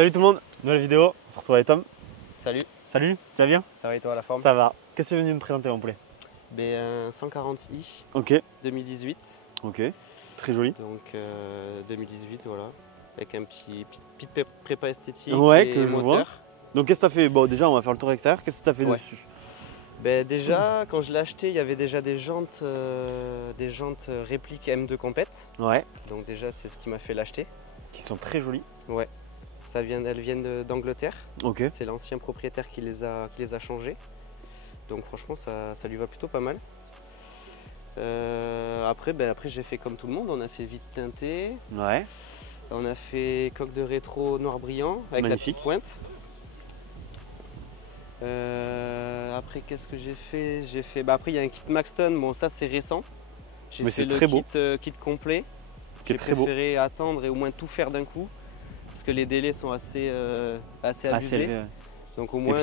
Salut tout le monde, nouvelle vidéo, on se retrouve avec Tom. Salut. Salut, tu vas bien? Ça va et toi, la forme? Ça va. Qu'est-ce que tu es venu me présenter mon poulet? Un 140i. Ok. 2018. Ok, très joli. Donc 2018, voilà. Avec un petite prépa esthétique Ouais, et que je moteur. vois. Donc qu'est-ce que tu as fait? Bon déjà on va faire le tour extérieur, qu'est-ce que tu as fait dessus? Déjà, quand je l'ai acheté, il y avait déjà des jantes répliques M2 Compète. Ouais. Donc déjà, c'est ce qui m'a fait l'acheter. Qui sont très jolies. Ouais. Elles viennent d'Angleterre. Ok. C'est l'ancien propriétaire qui les a changées. Donc franchement, ça lui va plutôt pas mal. Après j'ai fait comme tout le monde, on a fait vite teinté. Ouais. On a fait coque de rétro noir brillant avec magnifique. la petite pointe. Après qu'est-ce que j'ai fait? Après il y a un kit Maxton, bon ça c'est récent. J'ai fait le kit complet. Qui est très beau. J'ai préféré attendre et au moins tout faire d'un coup. Parce que les délais sont assez abusés. Élevé, ouais. Donc au moins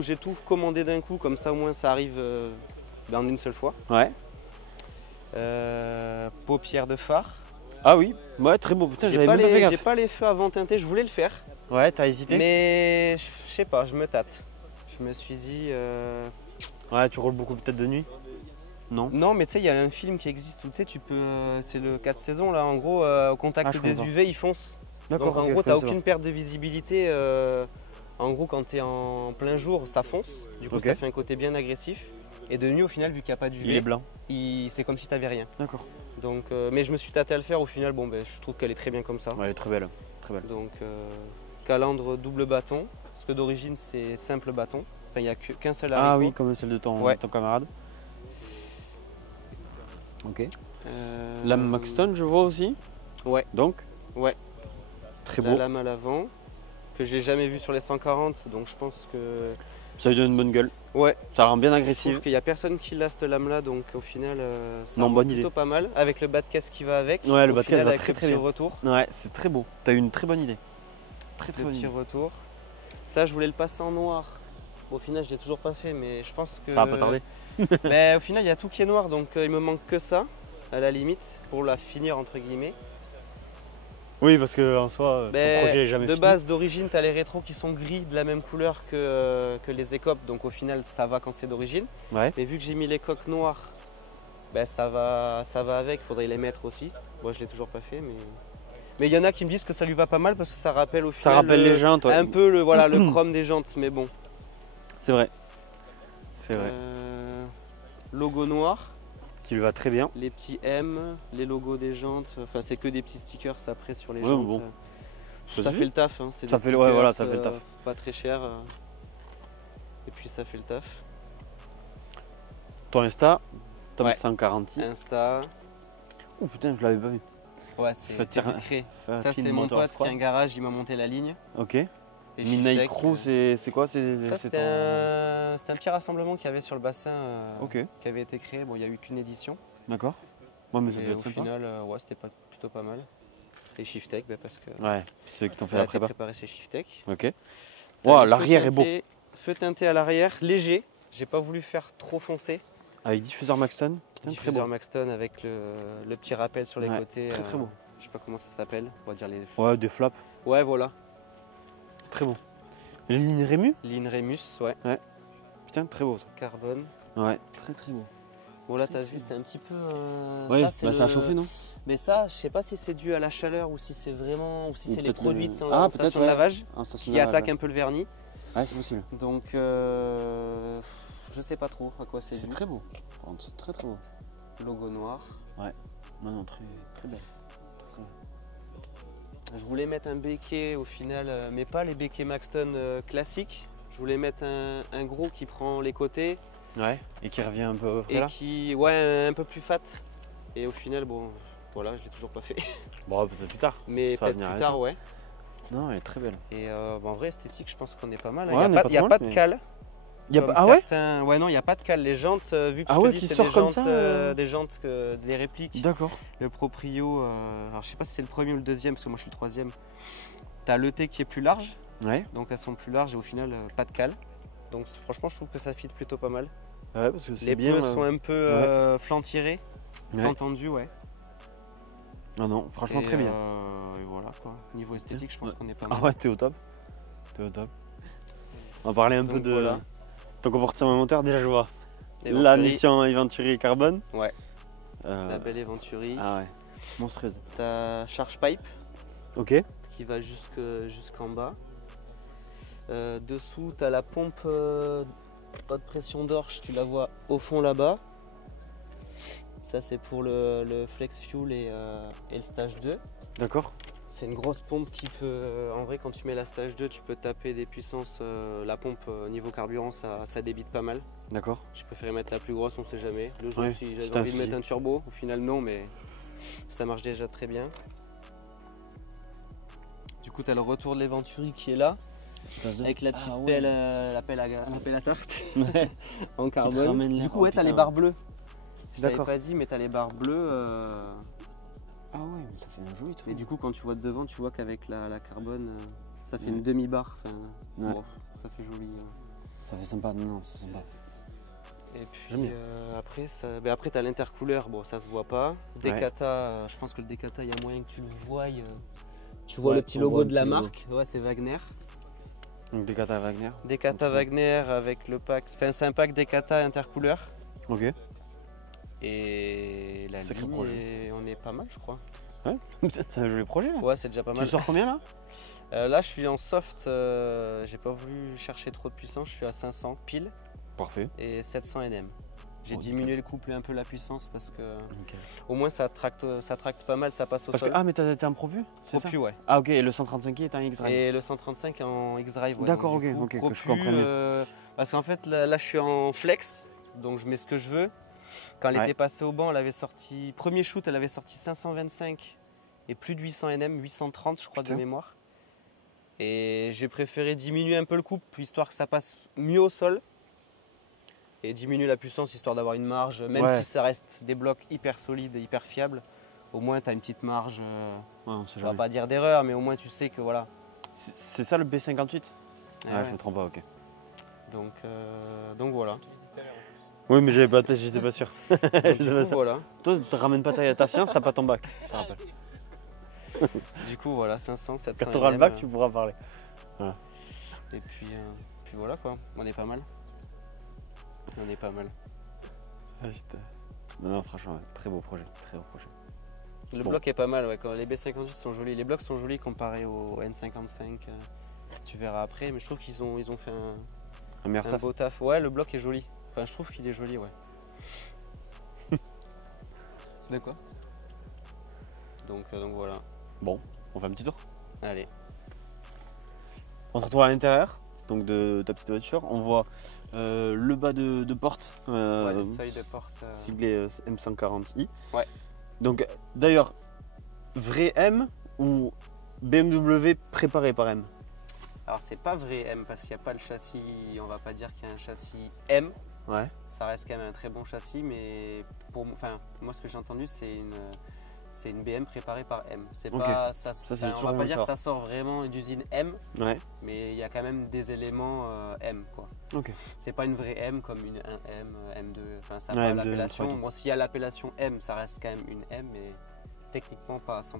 j'ai tout commandé d'un coup, comme ça au moins ça arrive en une seule fois. Ouais. Paupières de phare. Ah oui, ouais, très beau. Putain, j'avais même pas fait gaffe. J'ai pas les feux avant teintés, je voulais le faire. Ouais, t'as hésité? Mais je sais pas, je me tâte. Je me suis dit. Ouais, tu roules beaucoup peut-être de nuit? Non? Non, mais tu sais, il y a un film qui existe où tu sais, tu peux. C'est le 4 saisons là, en gros, au contact des UV, ils foncent. D'accord. Donc en gros, t'as aucune perte de visibilité. En gros, quand tu es en plein jour, ça fonce. Du coup, ça fait un côté bien agressif. Et de nuit, au final, vu qu'il n'y a pas d'UV, il est blanc. C'est comme si tu n'avais rien. D'accord. Donc, mais je me suis tâté à le faire. Au final, bon, je trouve qu'elle est très bien comme ça. Ouais, elle est très belle. Très belle. Donc, calandre double bâton. Parce que d'origine, c'est simple bâton. Enfin, il n'y a qu'un seul haricot. Ah oui, comme celle de ton camarade. Ok. Lame Maxton, je vois aussi. Ouais. Donc. Ouais. Très beau. La lame à l'avant, que j'ai jamais vue sur les 140, donc je pense que... Ça lui donne une bonne gueule. Ouais. Ça rend bien Je agressif. trouve qu'il n'y a personne qui l'a cette lame-là, donc au final, ça rend plutôt pas mal. Avec le bas de caisse qui va avec. Ouais, le bas de caisse va très bien. Retour. Ouais, c'est très beau. Tu as eu une très bonne idée. Très bonne petit idée. retour. Ça, je voulais le passer en noir. Au final, je l'ai toujours pas fait, mais je pense que... Ça va pas tarder. Mais au final, il y a tout qui est noir, donc il me manque que ça, à la limite, pour la finir entre guillemets. Oui, parce qu'en soi, ton projet est jamais fini. De base, d'origine, tu as les rétros qui sont gris de la même couleur que les écopes, donc au final, ça va quand c'est d'origine. Ouais. Mais vu que j'ai mis les coques noires, ça va avec, il faudrait les mettre aussi. Moi, je ne l'ai toujours pas fait, mais il y en a qui me disent que ça lui va pas mal parce que ça rappelle au final les jantes, un peu le chrome des jantes, mais bon. C'est vrai. C'est vrai. Logo noir. Qui lui va très bien. Les petits M, les logos des jantes, enfin c'est que des petits stickers après sur les jantes. Bon. Ça fait le taf, hein. Ça fait le taf. Pas très cher. Et puis ça fait le taf. Ton Insta, Tom 140i. Insta. Oh putain, je l'avais pas vu. Ouais, c'est discret. Ça c'est mon pote qui a un garage, il m'a monté la ligne. Ok. Midnight Crew, c'est quoi? C'était un petit rassemblement qu'il y avait sur le bassin qui avait été créé. Bon, il n'y a eu qu'une édition. D'accord. Ouais, mais ça peut être au sympa. final, c'était plutôt pas mal. Et Shiftech, parce que. Ouais, ceux qui t'ont fait la prépa. Préparé chez Shiftech. Ok. Wow, l'arrière est beau. Feu teinté à l'arrière, léger. J'ai pas voulu faire trop foncé. Avec diffuseur Maxton. Diffuseur Maxton avec le petit rappel sur les côtés. Très beau. Je sais pas comment ça s'appelle. On va dire les. Ouais, des flaps. Ouais, voilà. Très beau. Les lignes Rémus? Ligne Rémus, ouais. Putain, très beau ça. Carbone. Ouais, très beau. Bon là, t'as vu, c'est un petit peu. Ouais, ça a chauffé, non? Mais ça, je sais pas si c'est dû à la chaleur ou si c'est vraiment, ou si c'est les produits de peut-être de lavage qui attaquent un peu le vernis. Ouais, c'est possible. Donc, je sais pas trop à quoi c'est dû. C'est très beau. C'est très beau. Logo noir. Ouais. Non, très belle. Je voulais mettre un béquet au final, mais pas les béquets Maxton classiques. Je voulais mettre un gros qui prend les côtés. Ouais, et qui revient un peu après là. Un peu plus fat. Et au final, bon, voilà, je l'ai toujours pas fait. Bon, peut-être plus tard. Mais peut-être plus tard, ouais. Non, elle est très belle. Et en vrai, esthétique, je pense qu'on est pas mal. Ouais, il n'y a pas de cale. Ah ouais? Ouais, non, il n'y a pas de cale. Les jantes, vu que je te dis, c'est des jantes, des répliques. D'accord. Le proprio, alors je sais pas si c'est le premier ou le deuxième, parce que moi je suis le troisième. Tu as le T qui est plus large. Ouais. Donc elles sont plus larges et au final, pas de cale. Donc franchement, je trouve que ça fit plutôt pas mal. Ouais, parce que les pneus sont un peu flanc tirés, flanc tendu, ouais. Non, franchement, très bien. Et voilà quoi. Niveau esthétique, je pense qu'on est pas mal. Ah ouais, t'es au top. T'es au top. On va parler un Donc peu de voilà. ton comportement moteur. Déjà, je vois la Venturi. mission Venturi Carbone. Ouais. La belle Venturi. Ah ouais, monstrueuse. T'as Charge Pipe Ok, qui va jusqu'en bas. Dessous, t'as la pompe haute pression d'orge, tu la vois au fond là-bas. Ça, c'est pour le Flex Fuel et le Stage 2. d'accord. C'est une grosse pompe qui peut, en vrai, quand tu mets la Stage 2, tu peux taper des puissances. La pompe niveau carburant, ça débite pas mal. D'accord. Je préférais mettre la plus grosse, on sait jamais. Le jour Ouais, si c'est j'avais un envie de mettre fusil. un turbo, au final non, mais ça marche déjà très bien. Du coup, tu as le retour de l'Eventuri qui est là, avec la petite pelle, la pelle à tarte en carbone. ramène l'air. Du coup, Oh, ouais, tu as les putain. barres bleues. Je t'avais D'accord. pas dit, mais tu as les barres bleues. Ah ouais, mais ça fait un joli truc. Et du coup, quand tu vois de devant, tu vois qu'avec la carbone, ça fait Ouais. une demi-barre. Enfin, Ouais. bon, ça fait joli. Ça fait sympa, non, c'est sympa. Et puis J'aime bien. après tu as l'intercouleur, bon ça se voit pas. Decata, je pense que le Decata, il y a moyen que tu le voies. Tu vois Ouais, le petit on logo voit de le la petit logo. marque, ouais c'est Wagner. Donc Decata Wagner. Decata Ok. Wagner avec le pack, enfin c'est un pack Decata intercouleur. Ok. Et la Sacré ligne, projet. on est pas mal je crois. Ouais, c'est un joli projet. Là. Ouais c'est déjà pas Tu mal. sors combien là? Là je suis en soft, j'ai pas voulu chercher trop de puissance, je suis à 500 pile Parfait. et 700 Nm. J'ai Oh, diminué le couple et un peu la puissance parce que Nickel. au moins ça tracte pas mal, ça passe au Parce que, sol. ah, mais t'as un Propu? C'est ça? Propu, ouais. Ah, ok, et le 135 est un X-Drive. Et le 135 en X-Drive. Ouais. D'accord, Donc, du ok, coup, ok, que je Propu, comprenne mieux. parce qu'en fait, là, je suis en flex, donc je mets ce que je veux. Quand elle Ouais. était passée au banc, elle avait sorti, premier shoot, elle avait sorti 525 et plus de 800 Nm, 830 je crois Putain. de mémoire. Et j'ai préféré diminuer un peu le couple, histoire que ça passe mieux au sol. Et diminuer la puissance, histoire d'avoir une marge, même Ouais. si ça reste des blocs hyper solides et hyper fiables. Au moins, tu as une petite marge, Ouais, on sait je ne vais jamais. pas dire d'erreur, mais au moins tu sais que voilà. C'est ça le B58? Eh Ouais, ouais. je me trompe pas, ok. Donc voilà. Oui, mais j'étais pas sûr. Donc, J'étais du pas coup, sûr. voilà. Toi, tu ramènes pas ta science, t'as pas ton bac. Je te rappelle. Du coup, voilà, 500, 700 Quand t'auras le NM, bac, tu pourras parler. Et puis voilà quoi, on est pas mal. On est pas mal. Ah, putain. Non, franchement, ouais, très beau projet. Très beau projet. Le Bon. bloc est pas mal, ouais, quand les B58 sont jolis. Les blocs sont jolis comparés au N55. Tu verras après, mais je trouve qu'ils ont fait Un meilleur un taf. beau taf. Ouais, le bloc est joli. Enfin, je trouve qu'il est joli, ouais. De quoi donc voilà. Bon, on fait un petit tour. Allez. On se retrouve à l'intérieur donc de ta petite voiture. On voit le bas de porte. Ouais, le seuil de porte. Ciblé M140i. Ouais. Donc d'ailleurs, vrai M ou BMW préparé par M? Alors c'est pas vrai M parce qu'il n'y a pas le châssis, on va pas dire qu'il y a un châssis M. Ouais. Ça reste quand même un très bon châssis, mais moi ce que j'ai entendu c'est une BM préparée par M. C'est Ok. pas c'est on toujours va bon pas de dire que savoir. ça sort vraiment d'usine M, Ouais. mais il y a quand même des éléments M quoi. Ok. C'est pas une vraie M comme une 1M, M2, enfin ça a Ouais, pas M2, l'appellation. M3 et tout. Bon s'il y a l'appellation M, ça reste quand même une M, mais techniquement pas à 100%.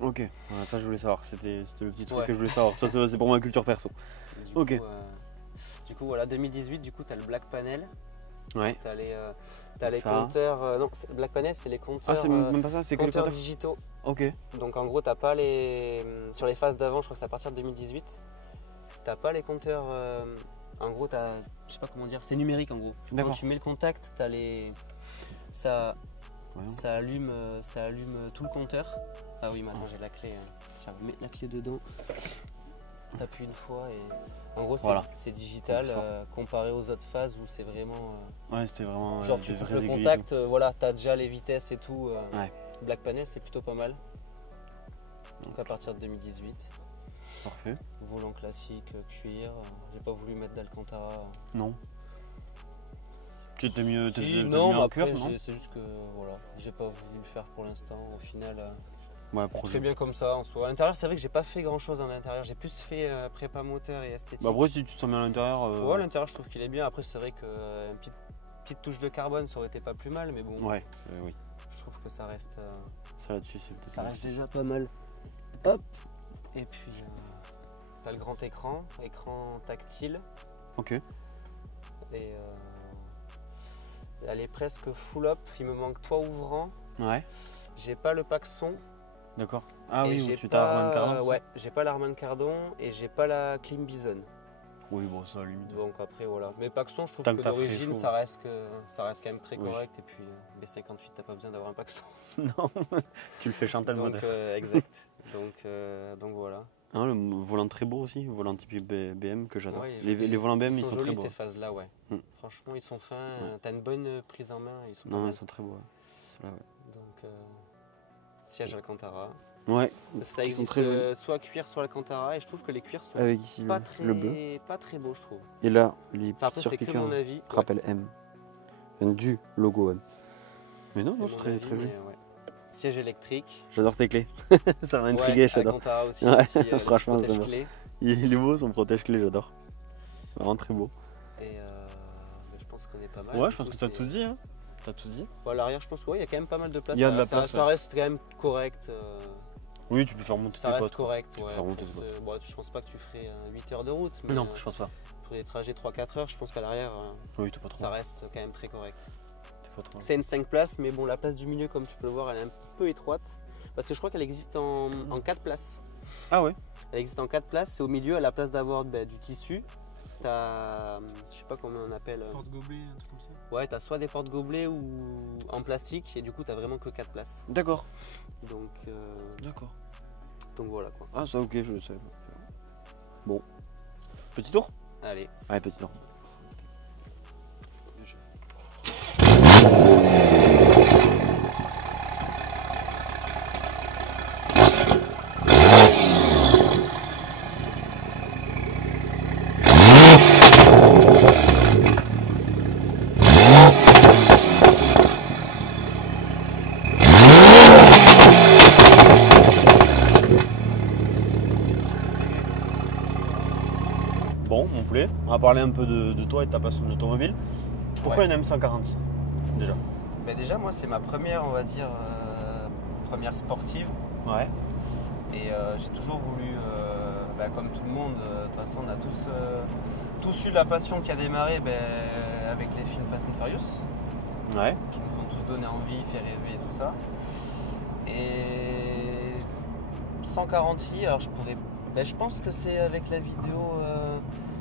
Ok. Voilà, ça je voulais savoir. C'était le petit truc Ouais. que je voulais savoir. Ça c'est pour ma culture perso. Ok. Du coup voilà 2018, du coup tu as le Black Panel. Ouais. T'as les ça. compteurs. Non, le Black Panel, c'est les compteurs, Ah, c'est même pas ça, c'est que les compteurs compteurs. digitaux. Ok. Donc en gros, t'as pas les. Sur les phases d'avant, je crois que c'est à partir de 2018. T'as pas les compteurs. En gros, je sais pas comment dire, c'est numérique en gros. Quand D'accord. tu mets le contact, t'as les. Ça allume tout le compteur. Ah oui, mais attends, j'ai la clé. Tiens, mets la clé dedans. T'appuies une fois et en gros c'est digital comparé aux autres phases où c'est vraiment Ouais, c'était vraiment. genre tu des coupes vraies le aiguilles et contact, voilà, t'as déjà les vitesses et tout. Ouais. Black Panel c'est plutôt pas mal. Donc à partir de 2018, tout. Parfait. volant classique, cuir, j'ai pas voulu mettre d'Alcantara. Non. Tu t'es mieux, Si, t'as non, mis mais en cuir, après non? c'est juste que voilà, j'ai pas voulu le faire pour l'instant. Au final, Ouais, très projet. bien comme ça en soi. À l'intérieur, c'est vrai que j'ai pas fait grand chose en intérieur, j'ai plus fait prépa moteur et esthétique. Bah après, si tu te sens bien à l'intérieur. Ouais, à l'intérieur, je trouve qu'il est bien. Après, c'est vrai qu'une petite touche de carbone, ça aurait été pas plus mal, mais bon, Ouais, oui. je trouve que ça reste, Ça là-dessus, c'est peut-être. déjà pas mal. Hop. Et puis t'as le grand écran, écran tactile. Ok. Et elle est presque full up. Il me manque toit ouvrant. Ouais. J'ai pas le pack son. D'accord. Ah et oui, j'ai tu t'as Harman pas, Kardon. ouais, j'ai pas l'Harman Kardon et j'ai pas la Clim Bison. Oui, bon, ça limite. Donc après voilà. Mais pack son, je trouve Tant que que t'as fait d'origine chaud. ça reste quand même très Oui. correct. Et puis B58, t'as pas besoin d'avoir un pack son. Non, tu le fais chanter le Donc moteur. exact. Donc voilà. Ah, le volant très beau aussi, volant typique BM que j'adore. Ouais, les volants BM, ils sont jolis très beaux. ces phases-là, ouais. Franchement, ils sont fins. T'as une bonne prise en main. Ils sont pas Non, mal. ils sont très beaux. Ouais. Ceux-là, ouais. Donc siège Alcantara. Ouais, Ça ils sont existe très jolis. soit cuir, soit Alcantara, et je trouve que les cuirs sont Avec ici pas le bleu. très beaux, je trouve. Et là, les Enfin, après, c'est que surpiqûres mon avis. rappellent M. Du logo M. Mais non, C'est non, c'est mon très, avis, très joli. mais ouais. Siège électrique. J'adore tes clés. Ça m'a intrigué, Ouais, j'adore. Alcantara aussi. Ouais, Petit, le franchement, ça va. protège-clés. Il est beau, son protège-clés, j'adore. Vraiment très beau. Et je pense qu'on est pas mal. Ouais, Du je pense coup, que t'as c'est- tout dit. Hein. T'as tout dit. Bon, à l'arrière, je pense qu'il y a quand même pas mal de place. Il y a de la Ça- place, Ça ouais. reste quand même correct. Oui, tu peux faire monter Ça tes reste potes. quoi. correct. Tu peux Ouais, faire monter pour tes potes. bon, je pense pas que tu ferais 8 heures de route. Mais Non, je pense pas. pour des trajets 3-4 heures, je pense qu'à l'arrière, Oui, t'es pas trop. ça reste quand même très correct. T'es pas trop. C'est une 5 places, mais bon, la place du milieu, comme tu peux le voir, elle est un peu étroite. Parce que je crois qu'elle existe en 4 places. Ah ouais. Elle existe en 4 places, et au milieu, à la place d'avoir du tissu, t'as, je sais pas comment on appelle. Porte-gobelet, un truc comme ça. Ouais, t'as soit des porte-gobelets ou en plastique, et du coup, t'as vraiment que 4 places. D'accord. Donc, D'accord. donc voilà quoi. Ah, ça, ok, je le sais. Bon. Petit tour. Allez. Ouais, petit tour. Bon, mon poulet, on va parler un peu de toi et de ta passion de l'automobile. Pourquoi Ouais. une M140 déjà? Mais déjà, moi, c'est ma première, on va dire, première sportive. Ouais. Et j'ai toujours voulu, comme tout le monde, de toute façon, on a tous eu la passion qui a démarré avec les films Fast and Furious, Ouais. qui nous ont tous donné envie, fait rêver et tout ça. Et 140i, alors je pense que c'est avec la vidéo.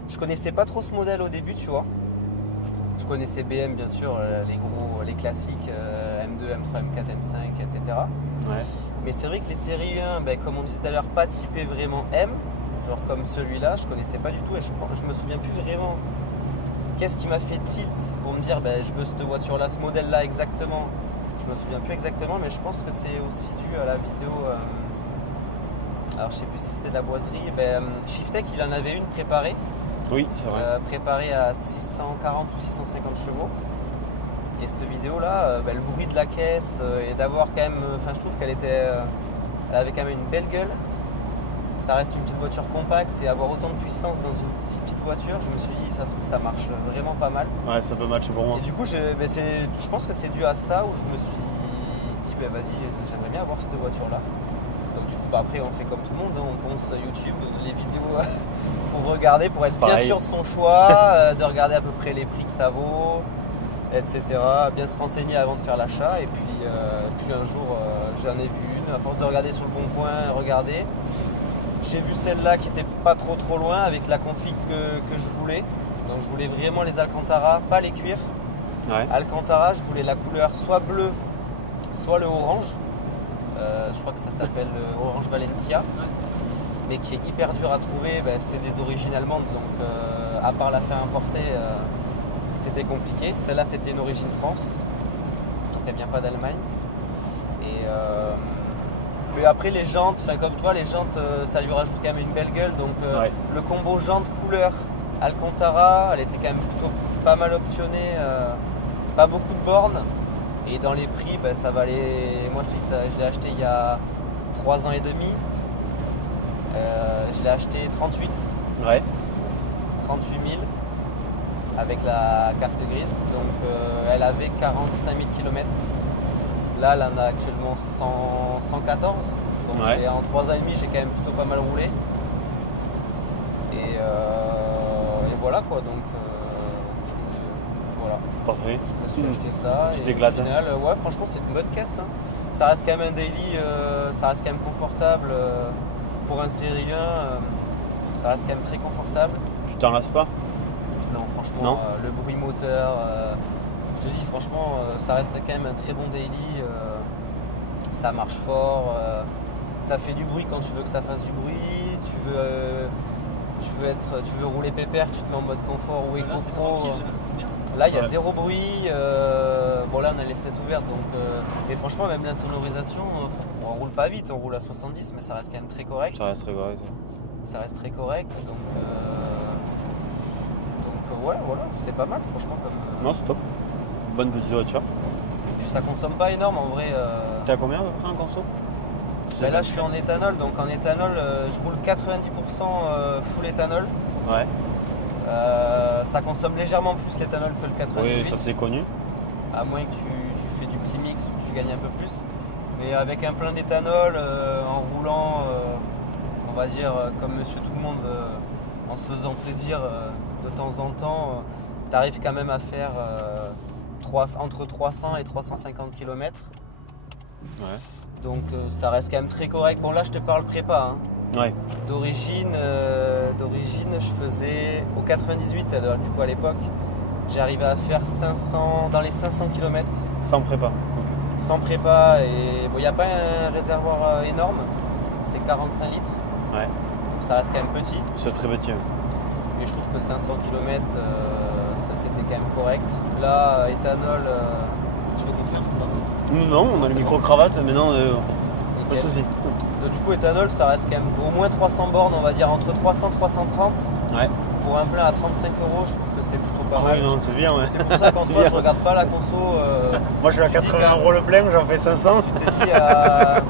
Je connaissais pas trop ce modèle au début, tu vois. Je connaissais BM bien sûr, les classiques M2, M3, M4, M5, etc. Ouais. Mais c'est vrai que les séries 1, comme on disait tout à l'heure, pas typées vraiment M, genre comme celui-là, je connaissais pas du tout et je me souviens plus vraiment qu'est-ce qui m'a fait tilt pour me dire je veux cette voiture-là, ce modèle-là exactement. Je me souviens plus exactement, mais je pense que c'est aussi dû à la vidéo. Alors je sais plus si c'était de la boiserie. Shiftech, il en avait une préparée. Oui, c'est vrai. Préparée à 640 ou 650 chevaux. Et cette vidéo là, le bruit de la caisse et d'avoir quand même, je trouve qu'elle elle avait quand même une belle gueule. Ça reste une petite voiture compacte et avoir autant de puissance dans une si petite voiture, je me suis dit ça marche vraiment pas mal. Ouais, ça peut matcher pour moi. Et du coup, je pense que c'est dû à ça où je me suis dit vas-y, j'aimerais bien avoir cette voiture là. Donc du coup, après on fait comme tout le monde, on pense YouTube, les vidéos pour regarder, pour être bien Pareil. sûr de son choix, de regarder à peu près les prix que ça vaut, etc. Bien se renseigner avant de faire l'achat. Et puis un jour, j'en ai vu une, à force de regarder sur le bon coin, regarder. J'ai vu celle-là qui était pas trop loin avec la config que je voulais. Donc je voulais vraiment les Alcantara, pas les cuirs. Ouais. Alcantara, je voulais la couleur soit bleu, soit le orange. Je crois que ça s'appelle Orange Valencia, mais qui est hyper dur à trouver. C'est des origines allemandes, donc à part la faire importer, c'était compliqué. Celle-là, c'était une origine France, donc elle vient pas d'Allemagne. Mais après les jantes, comme tu vois, les jantes, ça lui rajoute quand même une belle gueule. Donc Ouais. le combo jante couleur Alcantara, elle était quand même plutôt pas mal optionnée, pas beaucoup de bornes. Et dans les prix, ça valait. Moi, je te dis ça, je l'ai acheté il y a 3 ans et demi. Je l'ai acheté 38 000 Ouais. avec la carte grise. Donc, elle avait 45 000 km. Là, elle en a actuellement 114. Donc, Ouais. en 3 ans et demi, j'ai quand même plutôt pas mal roulé. voilà quoi, donc voilà. Parfait. Je me suis acheté ça. Tu et t'éclates. au final, ouais, franchement, c'est une bonne caisse. Hein. Ça reste quand même un daily, ça reste quand même confortable. Pour un série 1, ça reste quand même très confortable. Tu t'en lasses pas? Non, franchement, Non. le bruit moteur, je te dis, franchement, ça reste quand même un très bon daily. Ça marche fort, ça fait du bruit quand tu veux que ça fasse du bruit. Tu veux rouler pépère, tu te mets en mode confort ou Là, Eco c'est Pro. tranquille, c'est bien. Là, il y a Ouais. zéro bruit. Bon, là, on a les fenêtres ouvertes. Donc, et franchement, même la sonorisation, on roule pas vite, on roule à 70, mais ça reste quand même très correct. Ça reste très correct. Ça reste très correct. Donc ouais, voilà, c'est pas mal, franchement. Non, c'est top. Bonne petite voiture. Et puis, ça consomme pas énorme en vrai. T'es à combien à peu près en conso? Ben là, je suis en éthanol. Donc, en éthanol, je roule 90% full éthanol. Ouais. Ça consomme légèrement plus l'éthanol que le 98. Oui, ça c'est connu. À moins que tu fais du petit mix où tu gagnes un peu plus. Mais avec un plein d'éthanol, en roulant, on va dire comme monsieur tout le monde, en se faisant plaisir de temps en temps, tu arrives quand même à faire entre 300 et 350 km. Ouais. Donc ça reste quand même très correct. Bon là je te parle prépa. Hein. Ouais. D'origine, je faisais au 98 du coup à l'époque. J'arrivais à faire 500, dans les 500 km Sans prépa. sans prépa. Et bon, il n'y a pas un réservoir énorme, c'est 45 litres. Ouais. Donc ça reste quand même petit. C'est très petit. Ouais. Et je trouve que 500 km, ça c'était quand même correct. Là, éthanol, Tu veux qu'on fasse pas? Non, on a C'est le bon. micro-cravate, mais non, pas de nickel. soucis. Donc, du coup, éthanol, ça reste quand même au moins 300 bornes, on va dire entre 300 et 330. Ouais. Pour un plein à 35 €, je trouve que c'est plutôt pas Ah mal. ouais, non, c'est bien, ouais. C'est pour ça qu'en C'est soi, bien. je regarde pas la conso. Moi, je suis à tu dis 80 quand même- € le plein, j'en fais 500. Je te dis, à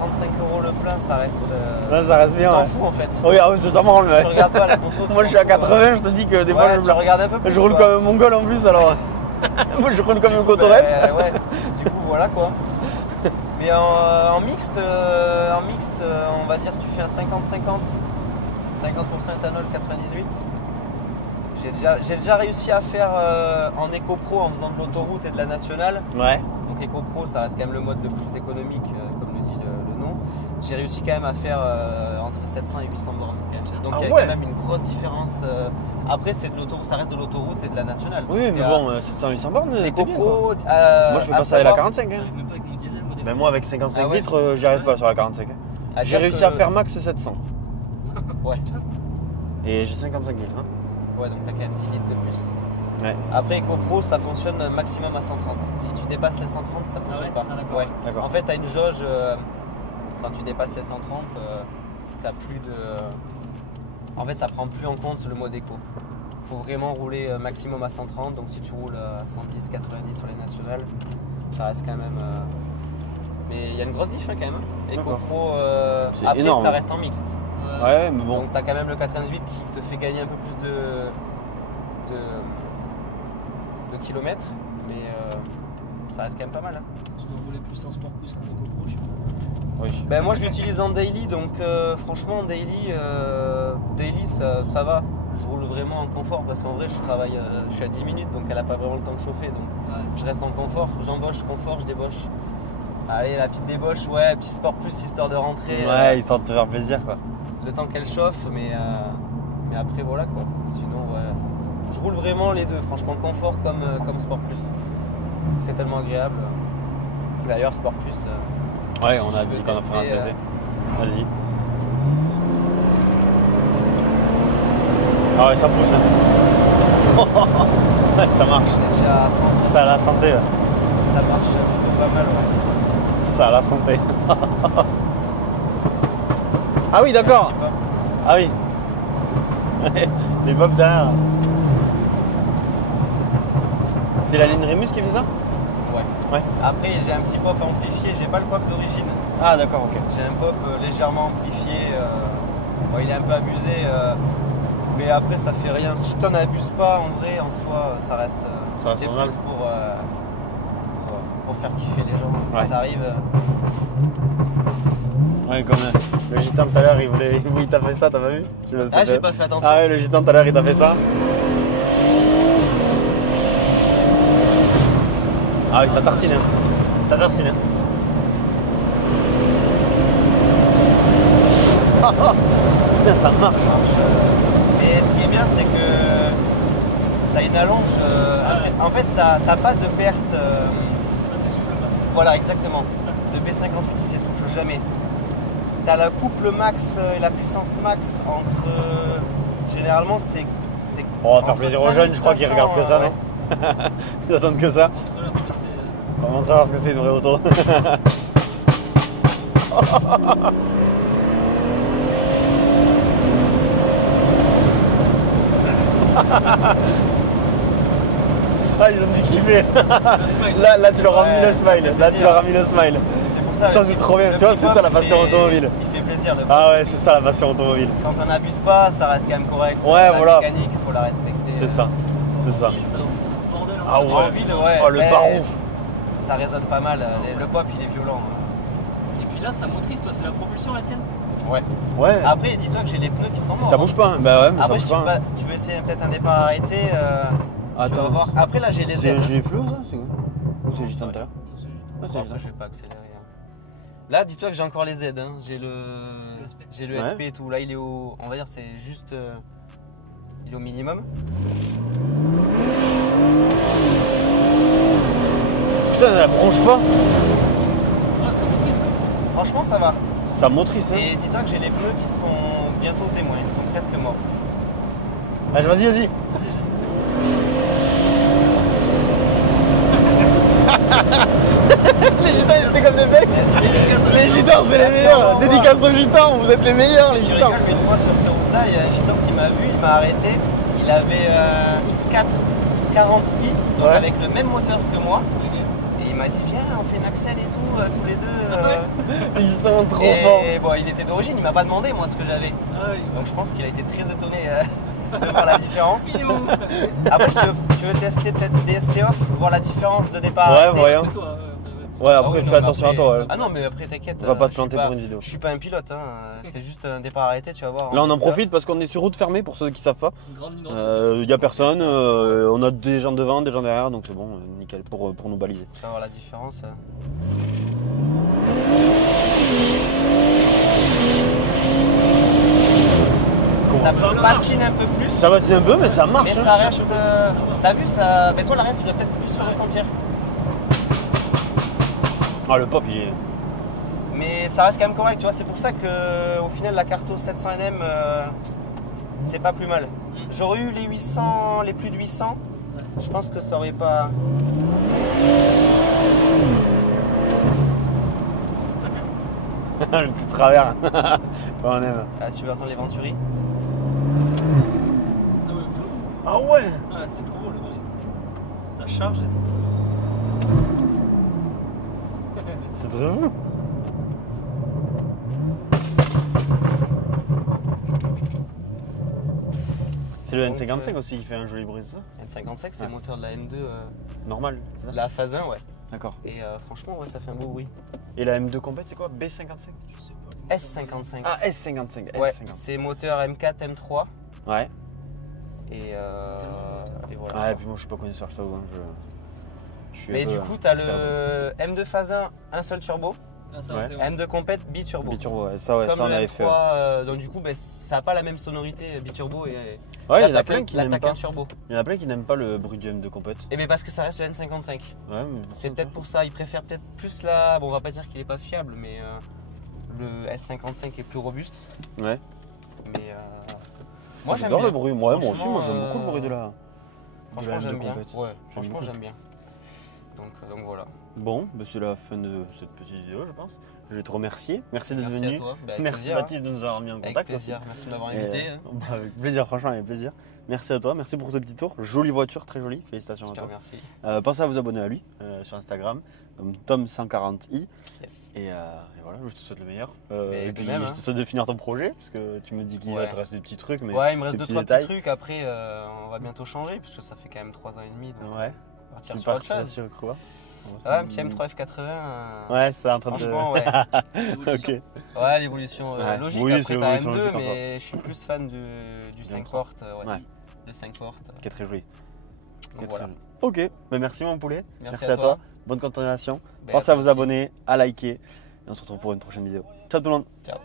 35 € le plein, ça reste. Là, ça reste Tu bien. t'en Ouais. fous en fait. Oui, ah oui, totalement. Tu regardes pas la conso. tu Moi, je suis à t'en fous, 80, je te dis que des fois, Ouais, tu regardes un peu plus. je roule quoi. comme un mongol en plus, alors. Moi, je roule comme un Ben, cotorep. ouais, du coup, voilà quoi. Mais en mixte, on va dire si tu fais un 50-50, 50% éthanol, 98. J'ai déjà réussi à faire en Eco Pro en faisant de l'autoroute et de la nationale. Ouais. Donc Eco Pro, ça reste quand même le mode le plus économique, comme le dit le nom. J'ai réussi quand même à faire entre 700 et 800 bornes. Donc Ah il y a ouais. quand même une grosse différence. Après, c'est de l'autoroute, ça reste de l'autoroute et de la nationale. Oui, mais T'es à- bon, 700-800 bornes, L'Eco t'es bien, quoi. Pro, Moi, je vais passer à la 45. Hein. J'arrive même pas avec mon diesel, moi, des Ben, fois. moi, avec 55 Ah ouais. litres, j'y arrive pas sur la 45. à J'ai dire réussi que- à faire max 700. Ouais. Et j'ai 55 litres. Hein. Ouais, donc t'as quand même 10 litres de plus. Ouais. Après, Eco Pro, ça fonctionne maximum à 130. Si tu dépasses les 130, ça fonctionne ouais pas. Ah, d'accord. Ouais. D'accord. En fait, t'as une jauge, quand tu dépasses les 130, t'as plus de. En fait, ça prend plus en compte le mode éco. Faut vraiment rouler maximum à 130. Donc, si tu roules à 110, 90 sur les nationales, ça reste quand même. Mais il y a une grosse diff hein, quand même. Hein. Eco D'accord. Pro, C'est après, énorme. ça reste en mixte. Ouais, mais bon. Donc tu as quand même le 98 qui te fait gagner un peu plus de kilomètres, mais ça reste quand même pas mal. Hein. Tu dois rouler plus en sport plus qu'en Eco Pro, je sais pas. Oui. Ben, moi je l'utilise en daily, donc franchement en daily, ça va. Je roule vraiment en confort parce qu'en vrai je travaille, je suis à 10 minutes donc elle a pas vraiment le temps de chauffer, donc Ouais. je reste en confort, j'embauche confort, je débauche. Allez la petite débauche, ouais, petit sport plus histoire de rentrer. Ouais, histoire de te faire plaisir, quoi. Le temps qu'elle chauffe, mais après voilà quoi. Sinon, ouais, je roule vraiment les deux, franchement, confort comme Sport Plus. C'est tellement agréable. D'ailleurs, Sport Plus. Ouais, on Si a tu dit veux qu'on a fait un tester, CC. Vas-y. Ah ouais, ça pousse. Hein. Ouais, ça marche. On est déjà à 160, Ça a la santé. Là. ça marche plutôt pas mal. Ouais. Ça a la santé. Ah oui, d'accord. Ah oui. Les bobs derrière. C'est la ligne Rémus qui fait ça? Ouais. Ouais. Après, j'ai un petit pop amplifié, j'ai pas le pop d'origine. Ah d'accord, ok. J'ai un pop légèrement amplifié. Bon, il est un peu abusé, mais après ça fait rien. Si tu n'en abuses pas, en vrai, en soi, ça reste. Ça reste c'est raisonnable. plus pour faire kiffer les gens. Ouais. Quand t'arrives, Ouais, comme le gitan tout à l'heure, il t'a fait ça, t'as pas vu? Je sais pas si t'as j'ai fait. pas fait attention. Ah ouais, le gitan tout à l'heure, il t'a fait ça. Ah oui, ça tartine, hein. Ça tartine, hein. Putain, ça marche. Mais ce qui est bien, c'est que ça a une allonge. En fait, t'as pas de perte. Ça s'essouffle pas. Voilà, exactement. Le B58, il s'essouffle jamais. T'as la couple max et la puissance max entre. Généralement, c'est. On va faire entre plaisir aux jeunes, je crois qu'ils 5500, regardent que ça, ouais. non? Ils attendent que ça. Montre-leur ce que c'est. On va montrer ce que c'est une vraie auto. Ah, ils ont dû kiffer. Le smile. Là, tu leur as mis Ouais, le ça smile. fait Là, tu plaisir. leur as mis le smile. C'est pour ça. Ça, le c'est petit- trop bien. le Tu vois, petit c'est pop, ça, la il passion fait- automobile. Il fait plaisir. Le Ah ouais, c'est ça la passion automobile. Quand on n'abuse pas, ça reste quand même correct. Ouais, la voilà. mécanique, il faut la respecter. C'est ça. C'est ça. Ville, ça doit foutre le bordel. en Ah fait. ouais. En ville, ouais. Oh, le mais barouf. Ça résonne pas mal. Le pop, il est violent. Et puis là, sa motrice, toi, c'est la propulsion la tienne? Ouais. Ouais. Après, dis-toi que j'ai les pneus qui sont morts. Ça bouge pas, hein. Bah ouais, mais Après, ça je bouge sais pas. pas, tu veux essayer peut-être un départ arrêté. Tu vas Attends. voir. Après, là, j'ai les aides. J'ai les flous, ça? C'est quoi? Ou c'est juste un tout à l'heure? Ah, c'est Après, juste je vais pas accélérer. hein. Là, dis-toi que j'ai encore les aides. Hein. J'ai le SP. j'ai le Ouais. SP et tout. Là, il est au. On va dire, c'est juste. Il est au minimum. Putain, elle bronche pas. Ah, c'est motrice. Franchement, ça va. Ça motrice, hein. Et dis-toi que j'ai les pneus qui sont bientôt témoins. Ils sont presque morts. Allez, vas-y, vas-y. Les gitans, c'est comme des mecs. Les gitans, c'est les meilleurs. Dédicace aux gitans, vous êtes les meilleurs, les Je gitans. rigole, mais une fois sur cette route-là, il y a un gitan qui m'a vu, il m'a arrêté. Il avait un X4 40i, donc Ouais. avec le même moteur que moi. Et il m'a dit, viens, on fait une axelle et tout, tous les deux. Ils sont trop forts. Et bon, il était d'origine, il m'a pas demandé moi ce que j'avais. Ah oui. Donc je pense qu'il a été très étonné de voir la différence. Il est où? Après, tu veux tester peut-être DSC off, voir la différence de départ. Ouais, arrêté. voyons. C'est toi. Ouais, Ah après, oui, non, fais mais attention à après- toi. Ouais. Ah non, mais après, t'inquiète. On va pas te je suis planter pour une vidéo. Je suis pas un pilote, hein. C'est juste un départ arrêté, tu vas voir. Là, on en DSC off. profite parce qu'on est sur route fermée pour ceux qui savent pas. Une grande ligne droite. Il y a personne, on a des gens devant, des gens derrière, donc c'est bon, nickel pour nous baliser. Tu vas voir la différence. Ça ça patine un peu plus. Ça patine un peu, mais ça marche. Mais hein. ça reste. T'as vu ça. Mais toi, l'arrière, tu dois peut-être plus le ressentir. Ah, le pop, il est. Mais ça reste quand même correct, tu vois. C'est pour ça que au final, la Carto 700NM, c'est pas plus mal. J'aurais eu les 800, les plus de 800. Je pense que ça aurait pas. Le petit travers. Comme on aime. Ah, tu veux entendre les Venturi. Ah ouais, flou. Ah ouais. Ah, c'est trop beau le bruit. Ça charge et tout. C'est très fou. C'est le Donc, N55 aussi qui fait un joli bruit, c'est ça? N55, c'est Ouais. le moteur de la M2, Normal, c'est ça? la phase 1, ouais. D'accord. Et franchement, ouais, ça fait un beau bruit. Et la M2 compète, c'est quoi? B55? Je sais pas. S55. Ah, S55. ouais, S50. c'est moteur M4, M3. Ouais. Et voilà. Ouais, et puis moi je suis pas connaisseur, je t'avoue. hein, je suis Mais un peu, du coup, t'as le M2 phase 1, un seul turbo. Ah, ça, Ouais. c'est vrai. M2 compète, biturbo. biturbo, ouais, ça, ouais, Comme ça on le avait M3, fait. Ouais, donc du coup, ben, ça n'a pas la même sonorité biturbo. Et il y en là, a plein qui là, n'aiment t'as pas. qu'un turbo. Il y en a plein qui n'aiment pas le bruit du M2 compète. Et bien parce que ça reste le N55. Ouais, mais C'est peut-être pour ça, ils préfèrent peut-être plus là. Bon, on va pas dire qu'il est pas fiable, mais le S55 est plus robuste. Ouais. Mais moi j'aime J'adore bien. le bruit. Moi aussi, moi Franchement, j'aime beaucoup le bruit de la. Franchement, de la j'aime M2 bien. compète. Ouais, franchement, beaucoup. j'aime bien. Donc voilà. Bon, bah, c'est la fin de cette petite vidéo, je pense. Je vais te remercier. Merci d'être Merci venu. à toi. Bah, avec Merci plaisir, hein. Baptiste de nous avoir mis en Avec contact. plaisir. Merci de m'avoir aussi. invité. hein. Bah, avec plaisir, franchement, avec plaisir. Merci à toi, merci pour ce petit tour. Jolie voiture, très jolie. Félicitations Je à te toi. remercie. Pensez à vous abonner à lui sur Instagram, comme Tom140i. Yes. Et voilà, je te souhaite le meilleur. Mais Et de puis même, je hein. te souhaite de finir ton projet, parce que tu me dis qu'il Ouais. te reste des petits trucs. Mais Ouais, il me reste des 2-3 petits détails. trucs. Après, on va bientôt changer, puisque ça fait quand même 3 ans et demi. Donc, Ouais. partir Tu sur autre partiras chose. sur quoi? Ouais, un petit M3 F80. Ouais, c'est en train Franchement, de. ouais. Ok. Ouais, l'évolution Ouais. logique. Oui, Après, c'est t'as l'évolution M2, logique, en mais je suis plus fan du 5 M3. portes. Ouais. Ouais. Le 5 portes. Qui est très joli. Donc Qui est voilà. très joli. Ok, bah, merci mon poulet. Merci à à toi. toi. Bonne continuation. Ben, Pensez à toi vous aussi. abonner, à liker. Et on se retrouve pour une prochaine vidéo. Ciao tout le monde. Ciao.